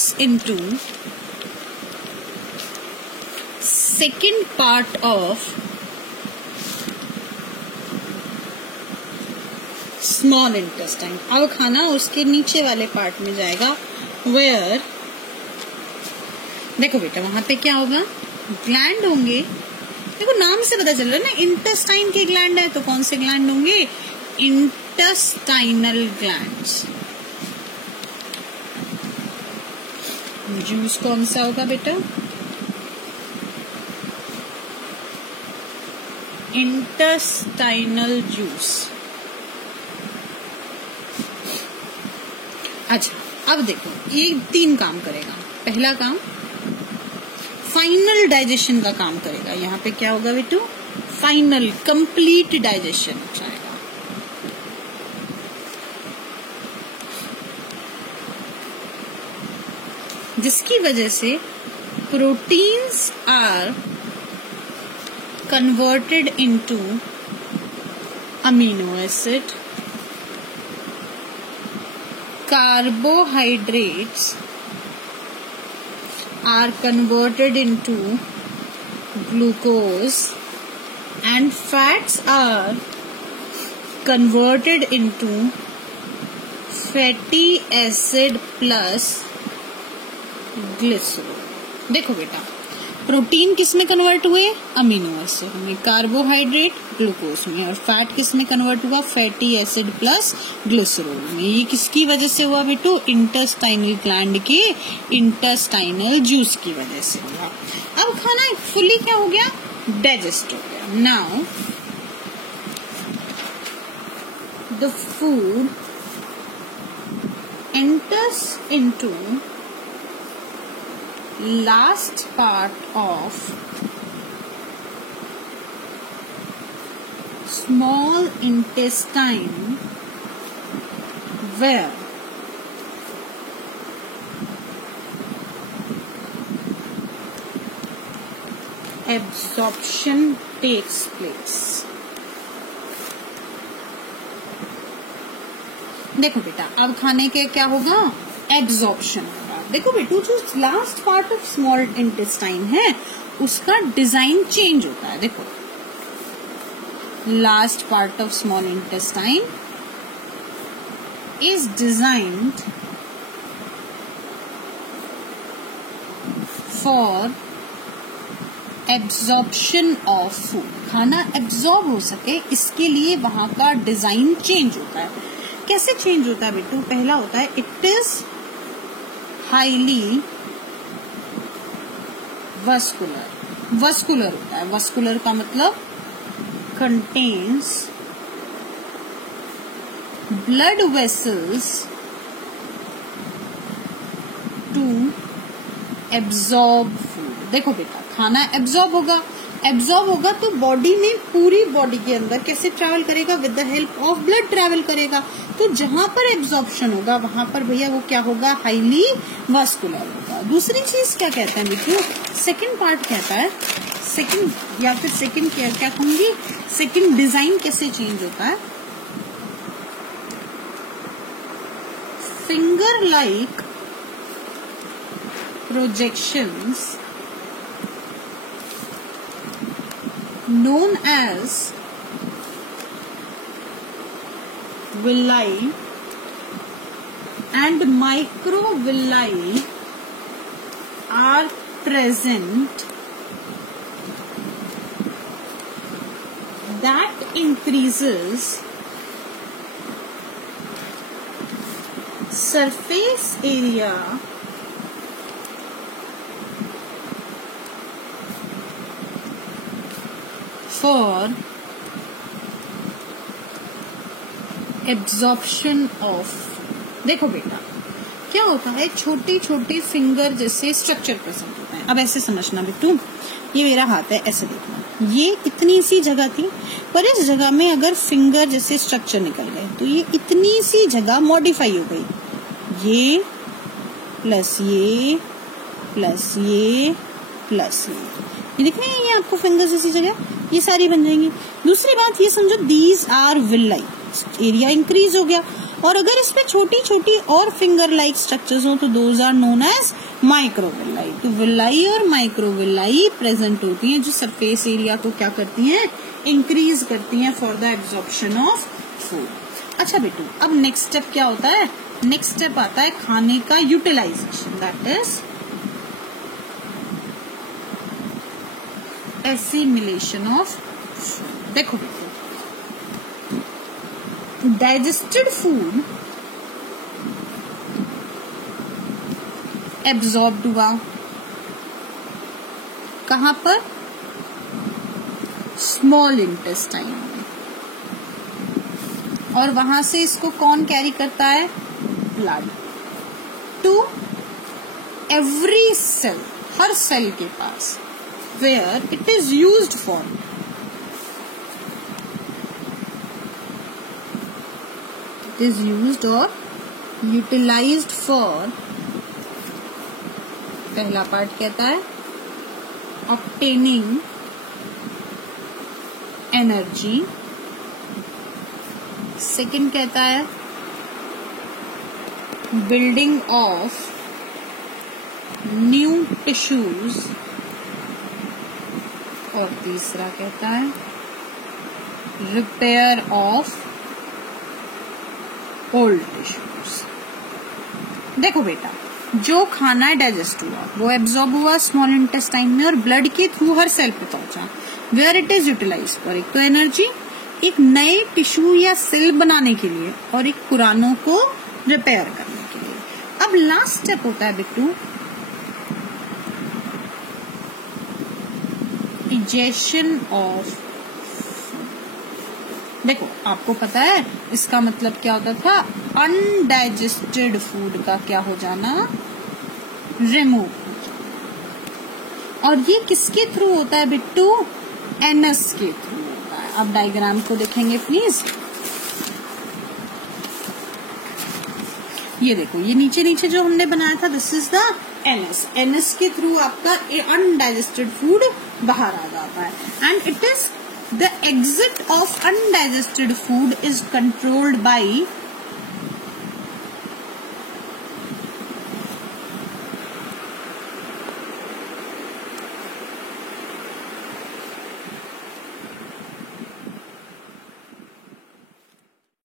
enters into second part of small intestine. अब खाना उसके नीचे वाले पार्ट में जाएगा, where देखो बेटा वहां पे क्या होगा, ग्लैंड होंगे. देखो नाम से पता चल रहा है ना, इंटेस्टाइन के ग्लैंड है तो कौन से ग्लैंड होंगे, इंटेस्टाइनल ग्लैंड्स. जूस कौन सा होगा बेटा, इंटेस्टाइनल जूस. अच्छा अब देखो ये 3 काम करेगा. पहला काम फाइनल डाइजेशन का काम करेगा. यहाँ पे क्या होगा बेटू, फाइनल कंप्लीट डाइजेशन हो जाएगा. जिसकी वजह से proteins are converted into amino acid, carbohydrates are converted into glucose and fats are converted into fatty acid plus glycerol. देखो बेटा प्रोटीन किस में कन्वर्ट हुए, अमीनो एसिड में, कार्बोहाइड्रेट ग्लूकोज में, और फैट किस में कन्वर्ट हुआ, फैटी एसिड प्लस ग्लिसरॉल में. ये किसकी वजह से हुआ बेटू, इंटेस्टाइनल ग्लैंड के इंटेस्टाइनल जूस की वजह से हुआ. अब खाना फुली क्या हो गया, डाइजेस्ट हो गया. Now the food enters into last part of small intestine where absorption takes place. देखो बेटा अब खाने के क्या होगा, एब्जॉर्प्शन होगा. देखो बेटू जो last part of small intestine है उसका डिजाइन चेंज होता है. देखो last part of small intestine is designed for absorption of food. खाना एब्जॉर्ब हो सके इसके लिए वहां का डिजाइन चेंज होता है. कैसे चेंज होता है बेटू, पहला होता है it is highly vascular. Vascular होता है, वस्कुलर का मतलब contains blood vessels to absorb food. देखो बेटा खाना एब्जॉर्ब होगा तो बॉडी में, पूरी बॉडी के अंदर कैसे ट्रैवल करेगा, with the help of blood travel करेगा. तो जहां पर एब्जॉर्प्शन होगा वहां पर भैया वो क्या होगा, हाईली वस्कुलर होगा. दूसरी चीज क्या कहते हैं देखिए, सेकंड पार्ट कहता है, सेकंड या फिर सेकंड क्या कहूंगी, सेकंड डिजाइन कैसे चेंज होता है, finger like projections known as villi and microvilli are present that increases surface area for absorption of. देखो बेटा क्या होता है, छोटे छोटे फिंगर जैसे स्ट्रक्चर प्रेजेंट होता है. अब ऐसे समझना बेटू, ये मेरा हाथ है, ऐसे देखना, ये इतनी सी जगह थी, पर इस जगह में अगर फिंगर जैसे स्ट्रक्चर निकल गए तो ये इतनी सी जगह मॉडिफाई हो गई. ये प्लस ये प्लस ये प्लस ये दिख रही है, ये आपको फिंगर्स जैसी जगह, ये सारी बन जाएंगी. दूसरी बात ये समझो, these are villi, area increase हो गया. और अगर इसमें छोटी छोटी और फिंगर लाइक स्ट्रक्चर्स हो तो those are known as microvilli. तो विलाई और माइक्रोविलाई प्रेजेंट होती हैं जो सरफेस एरिया को क्या करती हैं, इंक्रीज करती हैं for the absorption of food. अच्छा बेटू, अब नेक्स्ट स्टेप क्या होता है, नेक्स्ट स्टेप आता है खाने का utilisation, that is assimilation of food. देखो बेटू, डाइजेस्टेड फूड एब्जॉर्ब्ड हुआ कहां पर, स्मॉल इंटेस्टाइन में, और वहां से इसको कौन कैरी करता है, ब्लड, टू एवरी सेल, हर सेल के पास, where it is used for, it is used और यूटिलाइज्ड फॉर, पहला पार्ट कहता है ऑब्टेनिंग एनर्जी, सेकंड कहता है बिल्डिंग ऑफ न्यू टिश्यूज, और तीसरा कहता है रिपेयर ऑफ ओल्ड टिश्यूज। देखो बेटा, जो खाना है डाइजेस्ट हुआ वो एब्जॉर्ब हुआ स्मॉल इंटेस्टाइन में और ब्लड के थ्रू हर सेल पे पहुंचा, where it is utilise for, एक तो एनर्जी, एक नए टिश्यू या सेल बनाने के लिए, और एक पुरानों को रिपेयर करने के लिए। अब लास्ट स्टेप होता है बिट्टू डाइजेशन ऑफ। देखो आपको पता है इसका मतलब क्या होता था, अनडाइजेस्टेड फूड का क्या हो जाना, रिमूव हो जाना, और ये किसके थ्रू होता है बिट्टू, एनस के थ्रू होता है। अब डायग्राम को देखेंगे प्लीज, ये देखो, ये नीचे नीचे जो हमने बनाया था, this is the anus, anus के थ्रू आपका अनडाइजेस्टेड फूड बाहर आ जाता है, and it is the exit of undigested food is controlled by